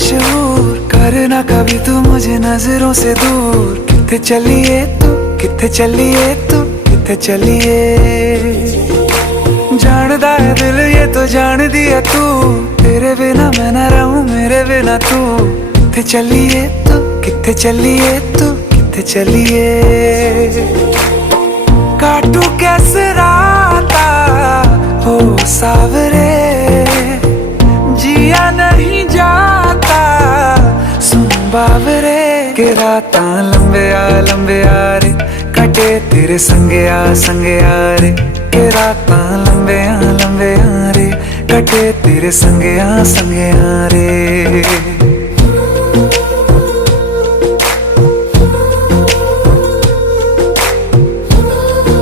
मशहूर, करना कभी तू मुझे नजरों से दूर। किथे चलिए तू, किथे चलिए तू, किथे चलिए। जानदा है दिल ये तो जान दिया तू, तेरे बिना मैं ना रहूं मेरे बिना तू। किथे चलिए तू, किथे चलिए तू, किथे चलिए। काटू कैसे राता हो सावरे, जिया नहीं जाता सुन बावरे। के राता लंबे आ रे, कटे तेरे संगे आ रे। के राता लंबे आ रे, कटे तेरे संगे आ रे।